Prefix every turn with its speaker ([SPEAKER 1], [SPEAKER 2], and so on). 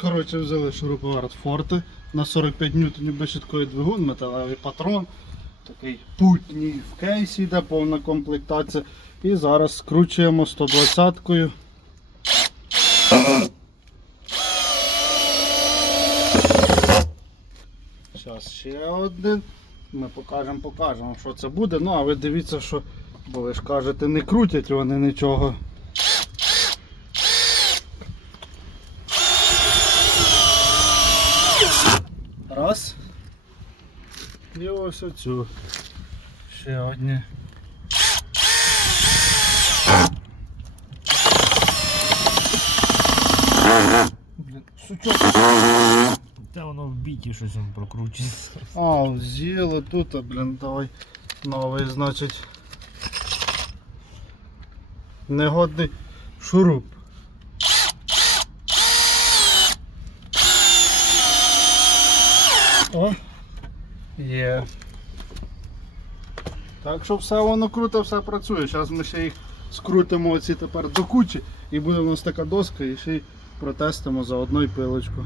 [SPEAKER 1] Коротше, взяли шуруповерт Форте на 45 ньютонів безщиткої двигун, металевий патрон. Такий путній в кейсі йде повна комплектація. І зараз скручуємо 120-кою. Зараз ще один. Ми покажемо, покажемо, що це буде. Ну, а ви дивіться, що, бо ви ж кажете, не крутять вони нічого. Раз. І ось оцю. Ще одні. Блін, сучок.
[SPEAKER 2] Та воно в біті щось він прокручується.
[SPEAKER 1] А, з'їли тут, а, блін, давай новий, значить. Негодний шуруп. О, є. Так що все воно круто, все працює. Зараз ми ще їх скрутимо оці тепер до кучі і буде у нас така доска і ще й протестимо заодно й пилочку.